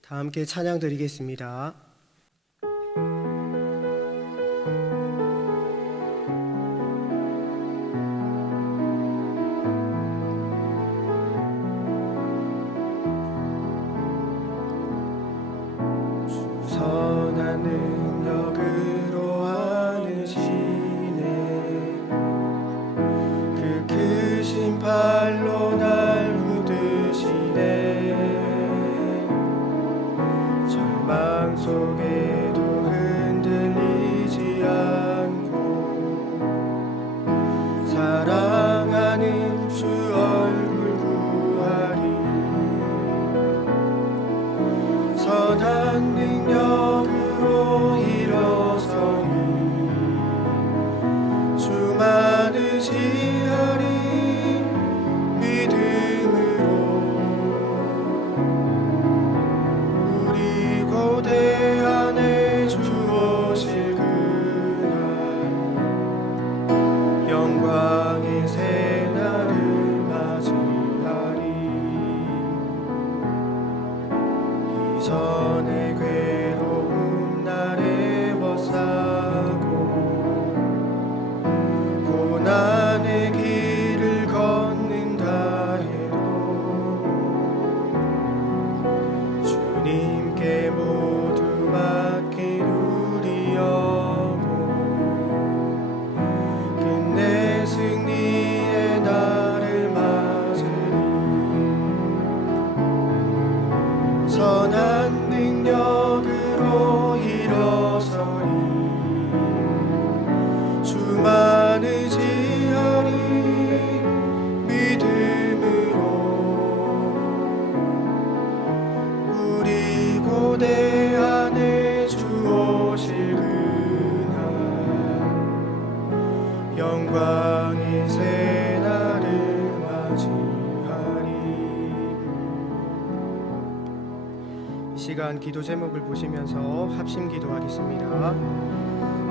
다 함께 찬양 드리겠습니다. 선한 능력으로 안으시네 그 크신 팔로 날 붙드시네 절망 속에도 흔들리지 않고 사랑하는 주 얼굴 구하리 선한 능력으로 일어서리 주 많으시하리 믿음으로 우리 고대 안에 주 오실 그날 영광의 새날을 맞이하리 이전의 괴로움 날 애워싸고 고난의 길을 걷는다 해도 주님께 모두 맡긴 우리 영혼 끝내 승리의 날을 맞으리 선한 능력으로 일어서리 주 많으시하리 믿음으로 우리 고대 안에 주 오실 그날 영광의 새날을 맞이하리. 이 시간 기도 제목을 보시면서 합심 기도하겠습니다.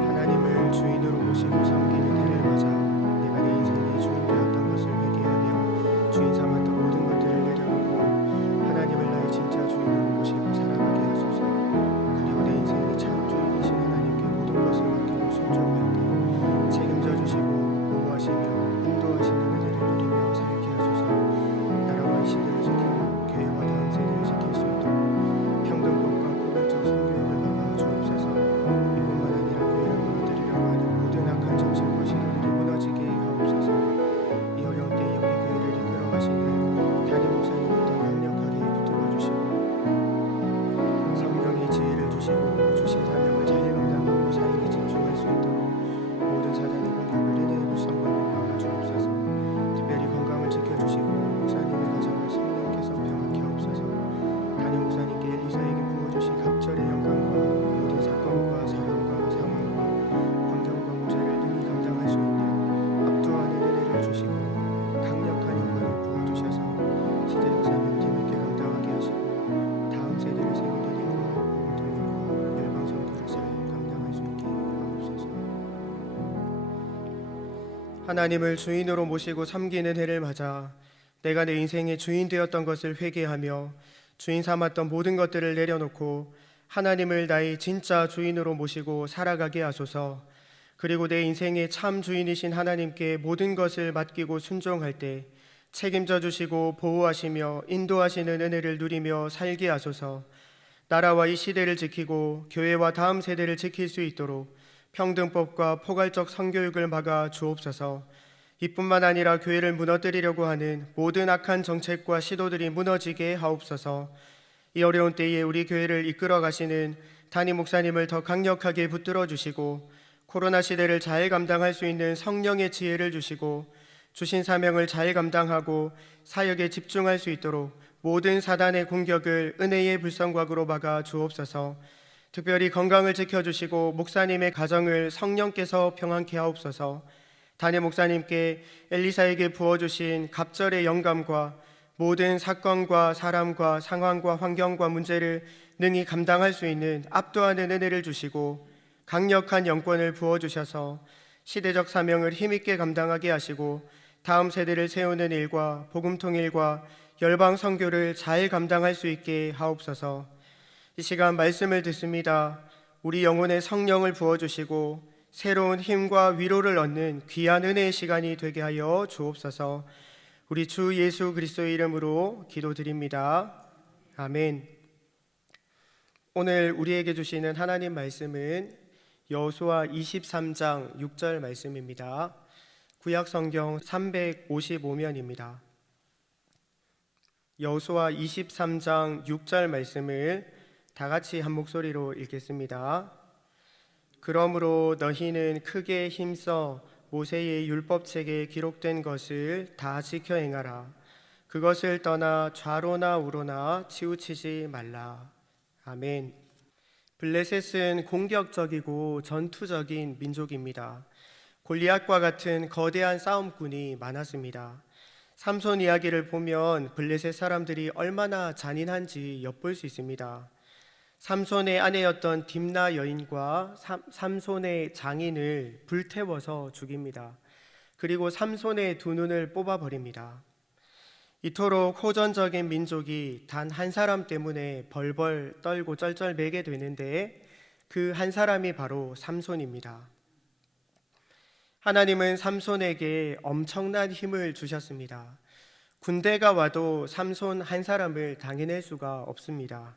하나님을 주인으로 모시고 섬기는 해를 맞아 내가 내 인생의 주인 되었던 것을 회개하며 주인 삼았던 모든 것들을 내려놓고 하나님을 나의 진짜 주인으로 모시고 살아가게 하소서. 그리고 내 인생의 참 주인이신 하나님께 모든 것을 맡기고 순종할 때 책임져 주시고 보호하시며 인도하시는 은혜를 누리며 살게 하소서. 나라와 이 시대를 지키고 교회와 다음 세대를 지킬 수 있도록 평등과 도우시고 주신 사명을 잘 감당하고 사역에 집중할 수 있도록 모든 사단의 공격을 은혜의 불성과로 막아 주옵소서. 특별히 건강을 지켜주시고 목사님의 가정을 성령께서 평안케 하옵소서. 담임 목사님께 엘리사에게 부어주신 갑절의 영광과 모든 사건과 사람과 상황과 환경과 문제를 능히 감당할 수 있는 압도하는 은혜를 주시고 강력한 영광을 부어주셔서 시대적 사명을 힘있게 감당하게 하시고 다음 세대를 세우는 일과 공통일과 열방 선교를 잘 감당할 수 있게 하옵소서. 하나님을 주인으로 모시고 섬기는 해를 맞아 내가 내 인생의 주인 되었던 것을 회개하며 주인 삼았던 모든 것들을 내려놓고 하나님을 나의 진짜 주인으로 모시고 살아가게 하소서. 그리고 내 인생의 참 주인이신 하나님께 모든 것을 맡기고 순종할 때 책임져 주시고 보호하시며 인도하시는 은혜를 누리며 살게 하소서. 나라와 이 시대를 지키고 교회와 다음 세대를 지킬 수 있도록 평등법과 포괄적 성교육을 막아 주옵소서. 이뿐만 아니라 교회를 무너뜨리려고 하는 모든 악한 정책과 시도들이 무너지게 하옵소서. 이 어려운 때에 우리 교회를 이끌어 가시는 담임 목사님을 더 강력하게 붙들어 주시고 코로나 시대를 잘 감당할 수 있는 성령의 지혜를 주시고 주신 사명을 잘 감당하고 사역에 집중할 수 있도록 모든 사단의 공격을 은혜의 불성곽으로 막아 주옵소서. 특별히 건강을 지켜주시고 목사님의 가정을 성령께서 평안케 하옵소서. 담임 목사님께 엘리사에게 부어주신 갑절의 영감과 모든 사건과 사람과 상황과 환경과 문제를 능히 감당할 수 있는 압도하는 은혜를 주시고 강력한 영권을 부어주셔서 시대적 사명을 힘있게 감당하게 하시고 다음 세대를 세우는 일과 복음 통일과 열방 선교를 잘 감당할 수 있게 하옵소서. 이 시간 말씀을 듣습니다. 우리 영혼에 성령을 부어주시고 새로운 힘과 위로를 얻는 귀한 은혜의 시간이 되게 하여 주옵소서. 우리 주 예수 그리스도의 이름으로 기도드립니다. 아멘. 오늘 우리에게 주시는 하나님 말씀은 여호수아 23장 6절 말씀입니다. 구약 성경 355면입니다. 여호수아 23장 6절 말씀을 다 같이 한 목소리로 읽겠습니다. 그러므로 너희는 크게 힘써 모세의 율법책에 기록된 것을 다 지켜 행하라. 그것을 떠나 좌로나 우로나 치우치지 말라. 아멘. 블레셋은 공격적이고 전투적인 민족입니다. 골리앗과 같은 거대한 싸움꾼이 많았습니다. 삼손 이야기를 보면 블레셋 사람들이 얼마나 잔인한지 엿볼 수 있습니다. 삼손의 아내였던 딥나 여인과 삼손의 장인을 불태워서 죽입니다. 그리고 삼손의 두 눈을 뽑아버립니다. 이토록 호전적인 민족이 단 한 사람 때문에 벌벌 떨고 쩔쩔매게 되는데 그 한 사람이 바로 삼손입니다. 하나님은 삼손에게 엄청난 힘을 주셨습니다. 군대가 와도 삼손 한 사람을 당해낼 수가 없습니다.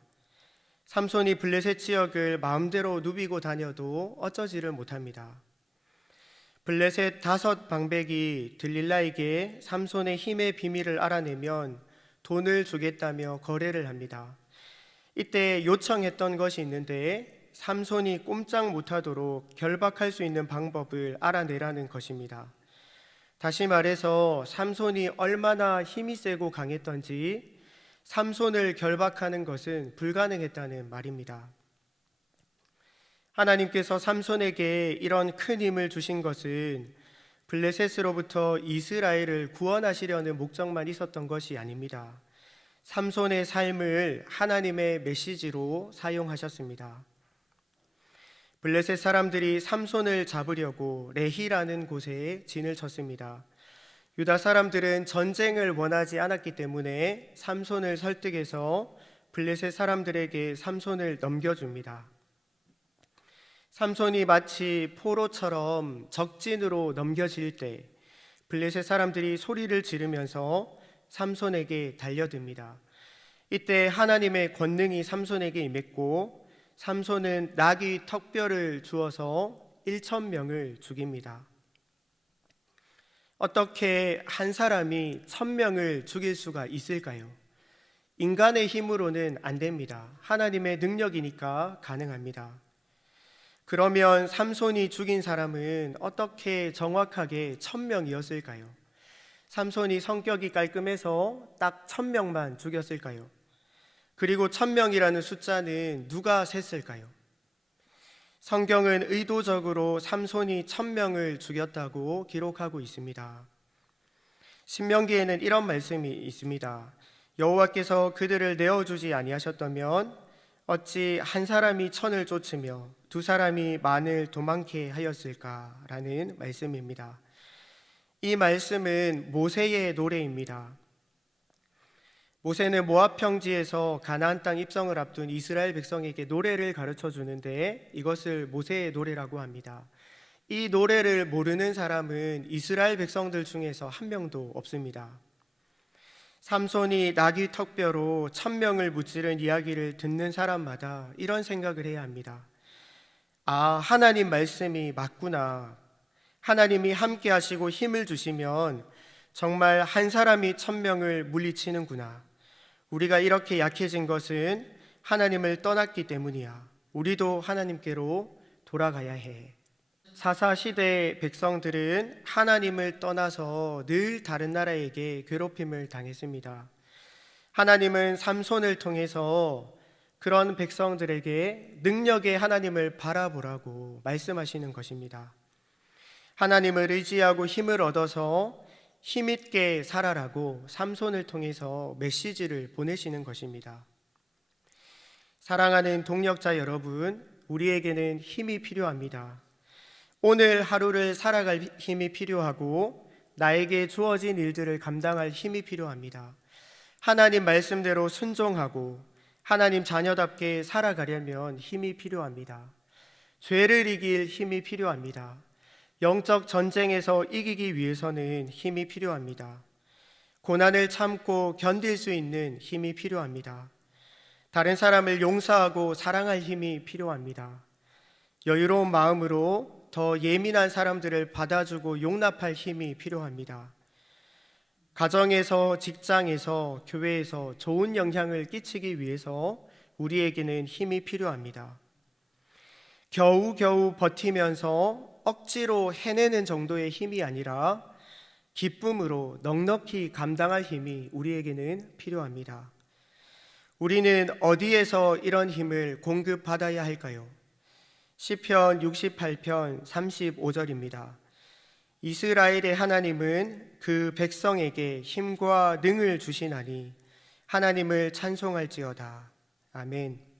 삼손이 블레셋 지역을 마음대로 누비고 다녀도 어쩌지를 못합니다. 블레셋 5 방백이 들릴라에게 삼손의 힘의 비밀을 알아내면 돈을 주겠다며 거래를 합니다. 이때 요청했던 것이 있는데 삼손이 꼼짝 못하도록 결박할 수 있는 방법을 알아내라는 것입니다. 다시 말해서 삼손이 얼마나 힘이 세고 강했던지 삼손을 결박하는 것은 불가능했다는 말입니다. 하나님께서 삼손에게 이런 큰 힘을 주신 것은 블레셋으로부터 이스라엘을 구원하시려는 목적만 있었던 것이 아닙니다. 삼손의 삶을 하나님의 메시지로 사용하셨습니다. 블레셋 사람들이 삼손을 잡으려고 레히라는 곳에 진을 쳤습니다. 유다 사람들은 전쟁을 원하지 않았기 때문에 삼손을 설득해서 블레셋 사람들에게 삼손을 넘겨줍니다. 삼손이 마치 포로처럼 적진으로 넘겨질 때 블레셋 사람들이 소리를 지르면서 삼손에게 달려듭니다. 이때 하나님의 권능이 삼손에게 임했고 삼손은 나귀 턱뼈를 주어서 1,000명을 죽입니다. 어떻게 한 사람이 1,000명을 죽일 수가 있을까요? 인간의 힘으로는 안 됩니다. 하나님의 능력이니까 가능합니다. 그러면 삼손이 죽인 사람은 어떻게 정확하게 1000명이었을까요? 삼손이 성격이 깔끔해서 딱 1000명만 죽였을까요? 그리고 1000명이라는 숫자는 누가 셌을까요? 성경은 의도적으로 삼손이 1000명을 죽였다고 기록하고 있습니다. 신명기에는 이런 말씀이 있습니다. 여호와께서 그들을 내어주지 아니하셨다면 어찌 한 사람이 1000을 쫓으며 두 사람이 만을 도망케 하였을까라는 말씀입니다. 이 말씀은 모세의 노래입니다. 모세는 모압 평지에서 가나안 땅 입성을 앞둔 이스라엘 백성에게 노래를 가르쳐 주는데 이것을 모세의 노래라고 합니다. 이 노래를 모르는 사람은 이스라엘 백성들 중에서 한 명도 없습니다. 삼손이 나귀 턱뼈로 1000명을 무찌른 이야기를 듣는 사람마다 이런 생각을 해야 합니다. 아, 하나님 말씀이 맞구나. 하나님이 함께 하시고 힘을 주시면 정말 한 사람이 1000명을 물리치는구나. 우리가 이렇게 약해진 것은 하나님을 떠났기 때문이야. 우리도 하나님께로 돌아가야 해. 사사시대의 백성들은 하나님을 떠나서 늘 다른 나라에게 괴롭힘을 당했습니다. 하나님은 삼손을 통해서 그런 백성들에게 능력의 하나님을 바라보라고 말씀하시는 것입니다. 하나님을 의지하고 힘을 얻어서 힘있게 살아라고 삼손을 통해서 메시지를 보내시는 것입니다. 사랑하는 동역자 여러분, 우리에게는 힘이 필요합니다. 오늘 하루를 살아갈 힘이 필요하고 나에게 주어진 일들을 감당할 힘이 필요합니다. 하나님 말씀대로 순종하고 하나님 자녀답게 살아가려면 힘이 필요합니다. 죄를 이길 힘이 필요합니다. 영적 전쟁에서 이기기 위해서는 힘이 필요합니다. 고난을 참고 견딜 수 있는 힘이 필요합니다. 다른 사람을 용서하고 사랑할 힘이 필요합니다. 여유로운 마음으로 더 예민한 사람들을 받아주고 용납할 힘이 필요합니다. 가정에서, 직장에서, 교회에서 좋은 영향을 끼치기 위해서 우리에게는 힘이 필요합니다. 겨우겨우 버티면서 억지로 해내는 정도의 힘이 아니라 기쁨으로 넉넉히 감당할 힘이 우리에게는 필요합니다. 우리는 어디에서 이런 힘을 공급받아야 할까요? 시편 68편 35절입니다. 이스라엘의 하나님은 그 백성에게 힘과 능을 주시나니 하나님을 찬송할지어다. 아멘.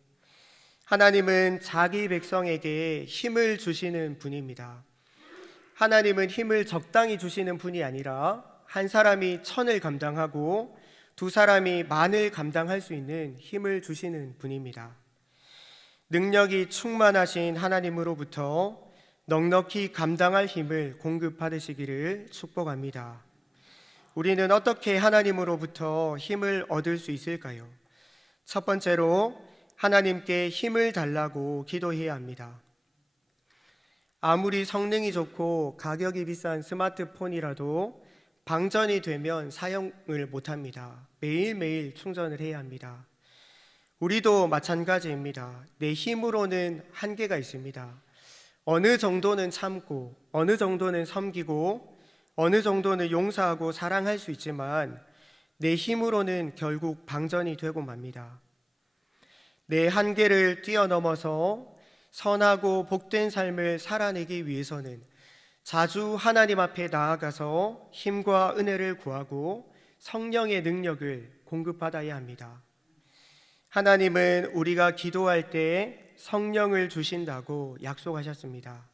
하나님은 자기 백성에게 힘을 주시는 분입니다. 하나님은 힘을 적당히 주시는 분이 아니라 한 사람이 1000을 감당하고 두 사람이 만을 감당할 수 있는 힘을 주시는 분입니다. 능력이 충만하신 하나님으로부터 넉넉히 감당할 힘을 공급받으시기를 축복합니다. 우리는 어떻게 하나님으로부터 힘을 얻을 수 있을까요? 첫 번째로 하나님께 힘을 달라고 기도해야 합니다. 아무리 성능이 좋고 가격이 비싼 스마트폰이라도 방전이 되면 사용을 못합니다. 매일매일 충전을 해야 합니다. 우리도 마찬가지입니다. 내 힘으로는 한계가 있습니다. 어느 정도는 참고, 어느 정도는 섬기고, 어느 정도는 용서하고 사랑할 수 있지만 내 힘으로는 결국 방전이 되고 맙니다. 내 한계를 뛰어넘어서 선하고 복된 삶을 살아내기 위해서는 자주 하나님 앞에 나아가서 힘과 은혜를 구하고 성령의 능력을 공급받아야 합니다. 하나님은 우리가 기도할 때 성령을 주신다고 약속하셨습니다.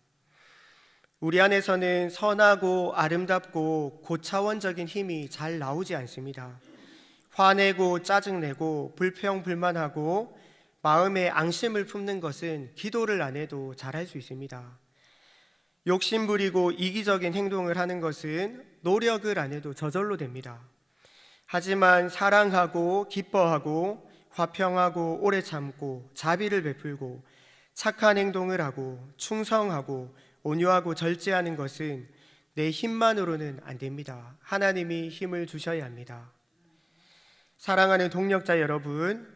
우리 안에서는 선하고 아름답고 고차원적인 힘이 잘 나오지 않습니다. 화내고 짜증내고 불평불만하고 마음에 앙심을 품는 것은 기도를 안 해도 잘할 수 있습니다. 욕심부리고 이기적인 행동을 하는 것은 노력을 안 해도 저절로 됩니다. 하지만 사랑하고 기뻐하고 화평하고 오래 참고 자비를 베풀고 착한 행동을 하고 충성하고 온유하고 절제하는 것은 내 힘만으로는 안 됩니다. 하나님이 힘을 주셔야 합니다. 사랑하는 동역자 여러분,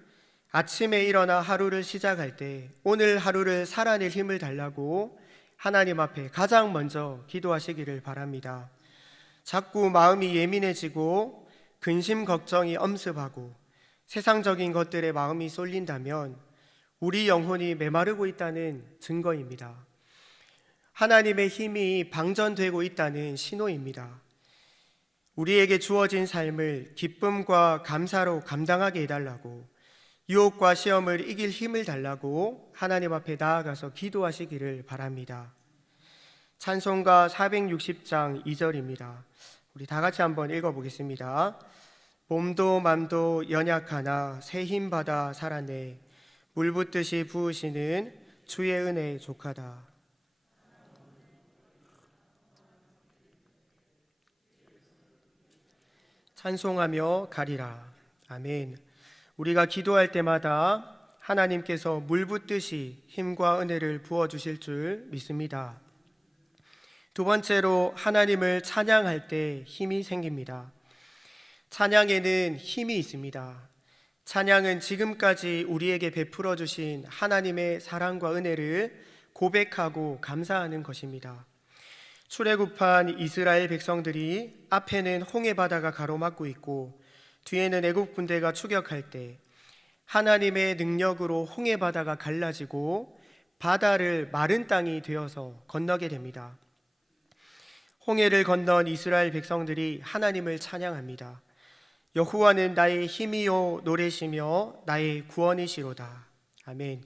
아침에 일어나 하루를 시작할 때 오늘 하루를 살아낼 힘을 달라고 하나님 앞에 가장 먼저 기도하시기를 바랍니다. 자꾸 마음이 예민해지고 근심 걱정이 엄습하고 세상적인 것들에 마음이 쏠린다면 우리 영혼이 메마르고 있다는 증거입니다. 하나님의 힘이 방전되고 있다는 신호입니다. 우리에게 주어진 삶을 기쁨과 감사로 감당하게 해달라고, 유혹과 시험을 이길 힘을 달라고 하나님 앞에 나아가서 기도하시기를 바랍니다. 찬송가 460장 2절입니다. 우리 다 같이 한번 읽어보겠습니다. 몸도 맘도 연약하나 새 힘 받아 살아내 물 붓듯이 부으시는 주의 은혜 족하다. 찬송하며 가리라. 아멘. 우리가 기도할 때마다 하나님께서 물 붓듯이 힘과 은혜를 부어주실 줄 믿습니다. 두 번째로, 하나님을 찬양할 때 힘이 생깁니다. 찬양에는 힘이 있습니다. 찬양은 지금까지 우리에게 베풀어 주신 하나님의 사랑과 은혜를 고백하고 감사하는 것입니다. 출애굽한 이스라엘 백성들이 앞에는 홍해 바다가 가로막고 있고 뒤에는 애국 군대가 추격할 때 하나님의 능력으로 홍해 바다가 갈라지고 바다를 마른 땅이 되어서 건너게 됩니다. 홍해를 건넌 이스라엘 백성들이 하나님을 찬양합니다. 여호와는 나의 힘이요 노래시며 나의 구원이시로다. 아멘.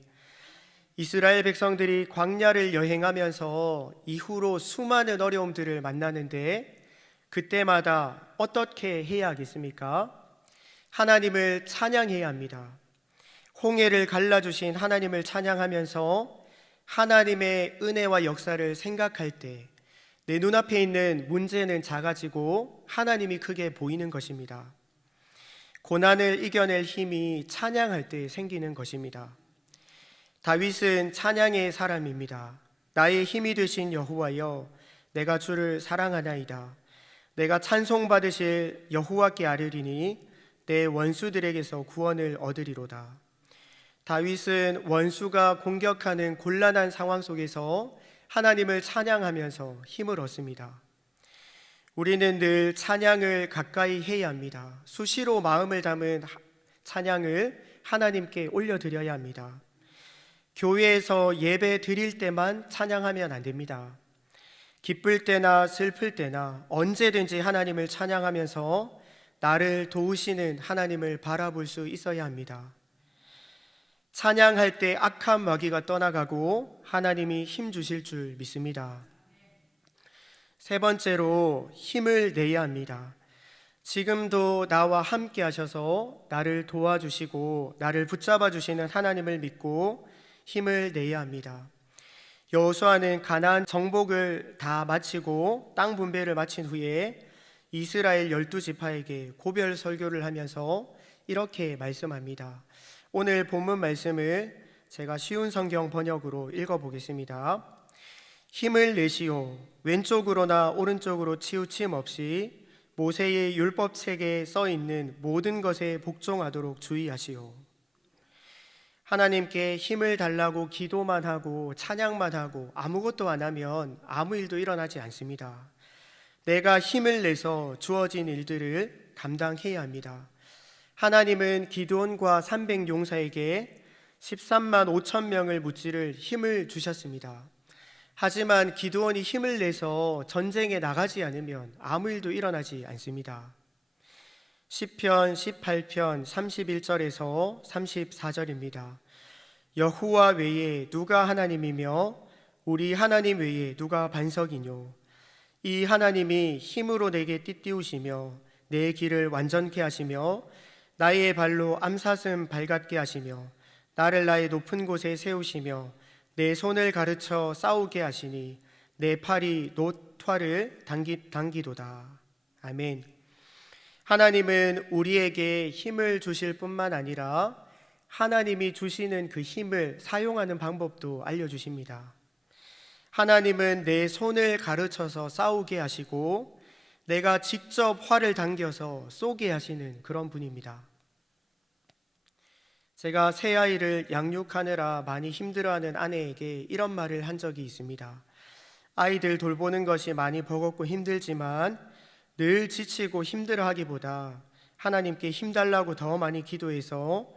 이스라엘 백성들이 광야를 여행하면서 이후로 수많은 어려움들을 만나는데 그때마다 어떻게 해야 하겠습니까? 하나님을 찬양해야 합니다. 홍해를 갈라주신 하나님을 찬양하면서 하나님의 은혜와 역사를 생각할 때 내 눈앞에 있는 문제는 작아지고 하나님이 크게 보이는 것입니다. 고난을 이겨낼 힘이 찬양할 때 생기는 것입니다. 다윗은 찬양의 사람입니다. 나의 힘이 되신 여호와여, 내가 주를 사랑하나이다. 내가 찬송받으실 여호와께 아뢰리니 내 원수들에게서 구원을 얻으리로다. 다윗은 원수가 공격하는 곤란한 상황 속에서 하나님을 찬양하면서 힘을 얻습니다. 우리는 늘 찬양을 가까이 해야 합니다. 수시로 마음을 담은 찬양을 하나님께 올려드려야 합니다. 교회에서 예배 드릴 때만 찬양하면 안 됩니다. 기쁠 때나 슬플 때나 언제든지 하나님을 찬양하면서 나를 도우시는 하나님을 바라볼 수 있어야 합니다. 찬양할 때 악한 마귀가 떠나가고 하나님이 힘 주실 줄 믿습니다. 세 번째로, 힘을 내야 합니다. 지금도 나와 함께 하셔서 나를 도와주시고 나를 붙잡아 주시는 하나님을 믿고 힘을 내야 합니다. 여호수아는 가나안 정복을 다 마치고 땅 분배를 마친 후에 이스라엘 12지파에게 고별 설교를 하면서 이렇게 말씀합니다. 오늘 본문 말씀을 제가 쉬운 성경 번역으로 읽어보겠습니다. 힘을 내시오. 왼쪽으로나 오른쪽으로 치우침 없이 모세의 율법책에 써있는 모든 것에 복종하도록 주의하시오. 하나님께 힘을 달라고 기도만 하고 찬양만 하고 아무것도 안 하면 아무 일도 일어나지 않습니다. 내가 힘을 내서 주어진 일들을 감당해야 합니다. 하나님은 기드온과 300용사에게 13만 5천 명을 무찌를 힘을 주셨습니다. 하지만 기드온이 힘을 내서 전쟁에 나가지 않으면 아무 일도 일어나지 않습니다. 시편 18편 31절에서 34절입니다. 여호와 외에 누가 하나님이며 우리 하나님 외에 누가 반석이뇨. 이 하나님이 힘으로 내게 띠띠우시며 내 길을 완전케 하시며 나의 발로 암사슴 발같게 하시며 나를 나의 높은 곳에 세우시며 내 손을 가르쳐 싸우게 하시니 내 팔이 놋활을 당기도다. 아멘. 하나님은 우리에게 힘을 주실 뿐만 아니라 하나님이 주시는 그 힘을 사용하는 방법도 알려주십니다. 하나님은 내 손을 가르쳐서 싸우게 하시고 내가 직접 활을 당겨서 쏘게 하시는 그런 분입니다. 제가 새 아이를 양육하느라 많이 힘들어하는 아내에게 이런 말을 한 적이 있습니다. 아이들 돌보는 것이 많이 버겁고 힘들지만 늘 지치고 힘들어하기보다 하나님께 힘달라고 더 많이 기도해서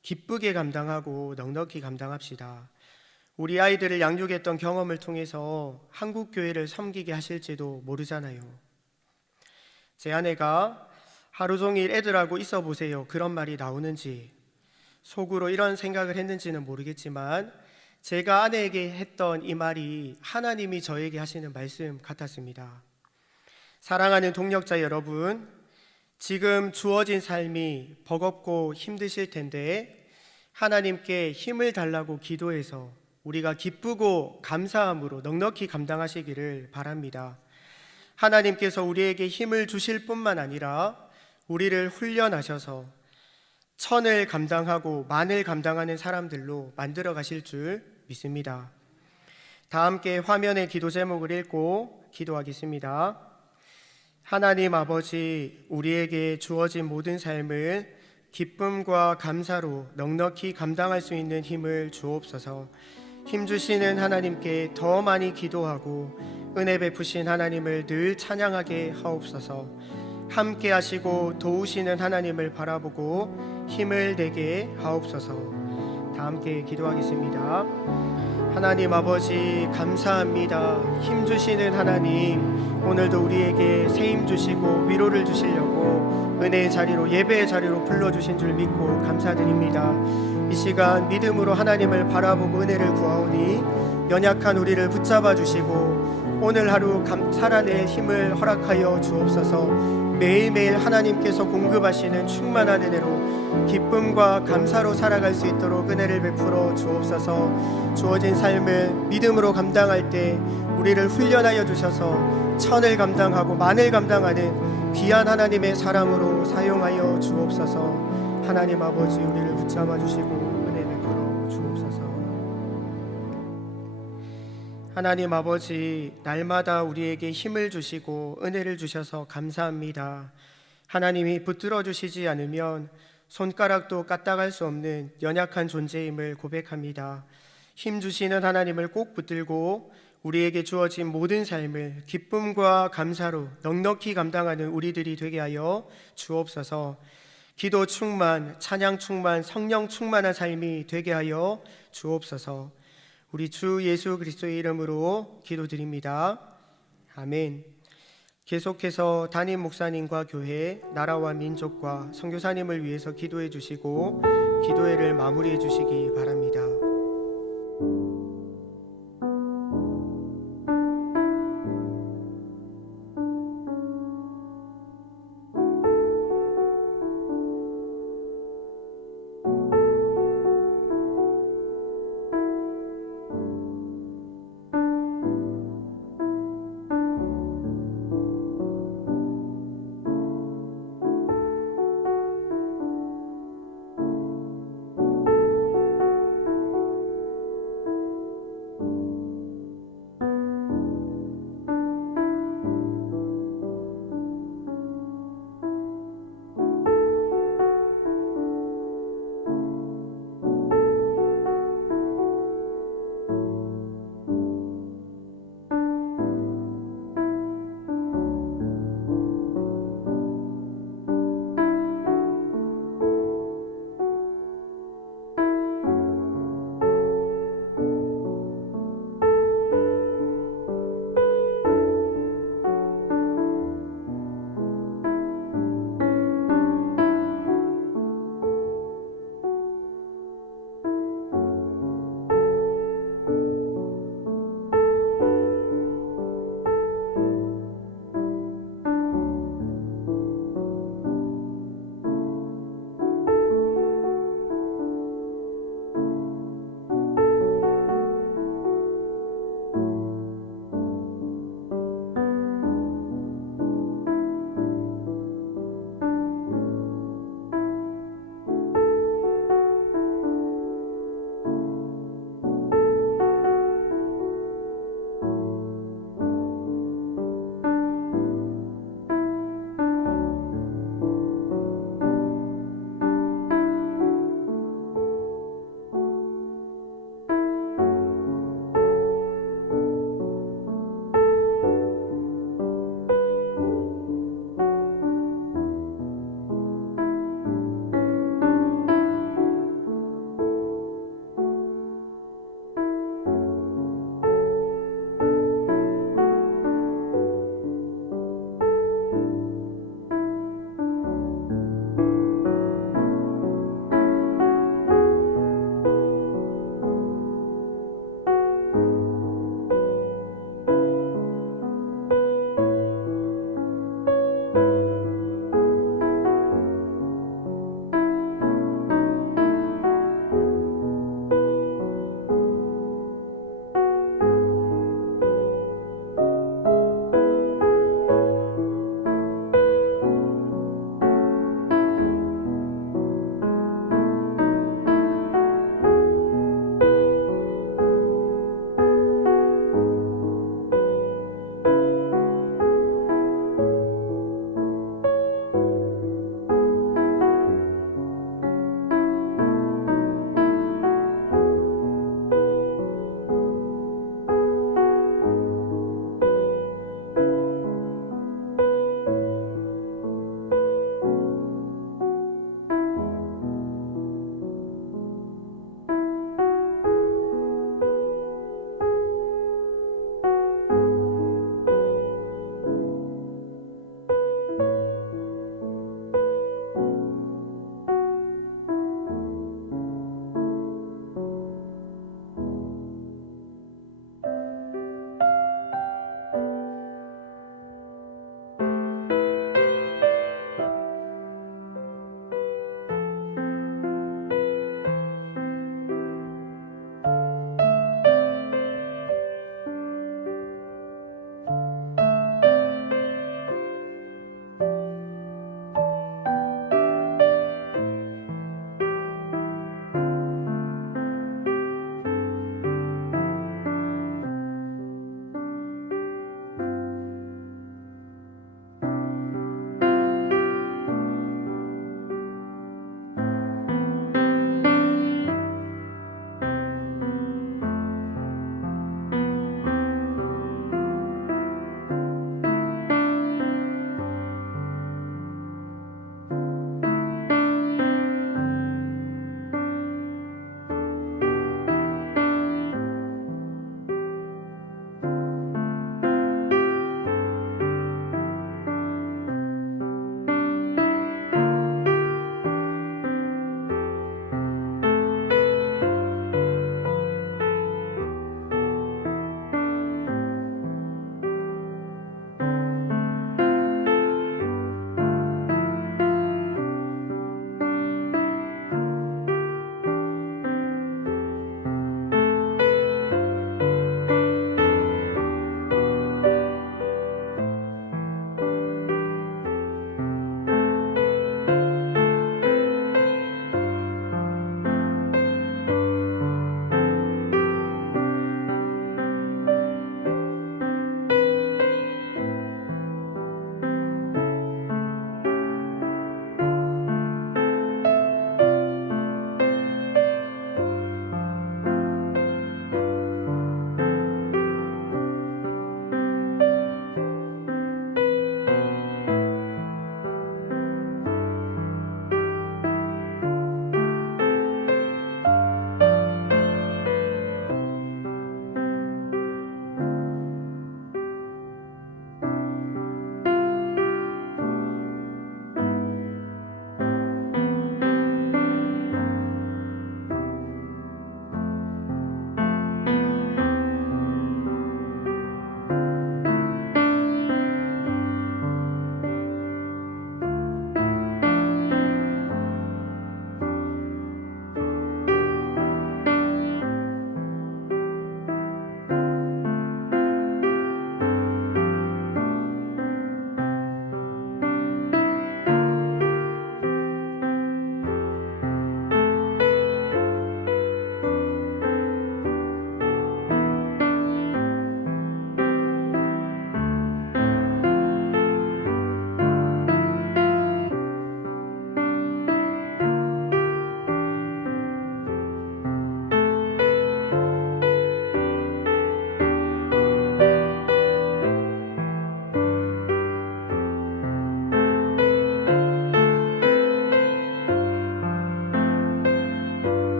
기쁘게 감당하고 넉넉히 감당합시다. 우리 아이들을 양육했던 경험을 통해서 한국 교회를 섬기게 하실지도 모르잖아요. 제 아내가 하루 종일 애들하고 있어 보세요 그런 말이 나오는지 속으로 이런 생각을 했는지는 모르겠지만 제가 아내에게 했던 이 말이 하나님이 저에게 하시는 말씀 같았습니다. 사랑하는 동역자 여러분, 지금 주어진 삶이 버겁고 힘드실 텐데 하나님께 힘을 달라고 기도해서 우리가 기쁘고 감사함으로 넉넉히 감당하시기를 바랍니다. 하나님께서 우리에게 힘을 주실 뿐만 아니라 우리를 훈련하셔서 천을 감당하고 만을 감당하는 사람들로 만들어 가실 줄 믿습니다. 다 함께 화면의 기도 제목을 읽고 기도하겠습니다. 하나님 아버지, 우리에게 주어진 모든 삶을 기쁨과 감사로 넉넉히 감당할 수 있는 힘을 주옵소서. 힘 주시는 하나님께 더 많이 기도하고 은혜 베푸신 하나님을 늘 찬양하게 하옵소서. 함께 하시고 도우시는 하나님을 바라보고 힘을 내게 하옵소서. 다 함께 기도하겠습니다. 하나님 아버지, 감사합니다. 힘 주시는 하나님, 오늘도 우리에게 새 힘 주시고 위로를 주시려고 은혜의 자리로, 예배의 자리로 불러주신 줄 믿고 감사드립니다. 이 시간 믿음으로 하나님을 바라보고 은혜를 구하오니 연약한 우리를 붙잡아 주시고 오늘 하루 살아낼 힘을 허락하여 주옵소서. 매일매일 하나님께서 공급하시는 충만한 은혜로 기쁨과 감사로 살아갈 수 있도록 은혜를 베풀어 주옵소서. 주어진 삶을 믿음으로 감당할 때 우리를 훈련하여 주셔서 천을 감당하고 만을 감당하는 귀한 하나님의 사람으로 사용하여 주옵소서. 하나님 아버지, 우리를 붙잡아 주시고 은혜 베풀어 주옵소서. 하나님 아버지, 날마다 우리에게 힘을 주시고 은혜를 주셔서 감사합니다. 하나님이 붙들어 주시지 않으면 손가락도 까딱할 수 없는 연약한 존재임을 고백합니다. 힘 주시는 하나님을 꼭 붙들고 우리에게 주어진 모든 삶을 기쁨과 감사로 넉넉히 감당하는 우리들이 되게 하여 주옵소서. 기도 충만, 찬양 충만, 성령 충만한 삶이 되게 하여 주옵소서. 우리 주 예수 그리스도의 이름으로 기도드립니다. 아멘. 계속해서 담임 목사님과 교회, 나라와 민족과 선교사님을 위해서 기도해 주시고 기도회를 마무리해 주시기 바랍니다.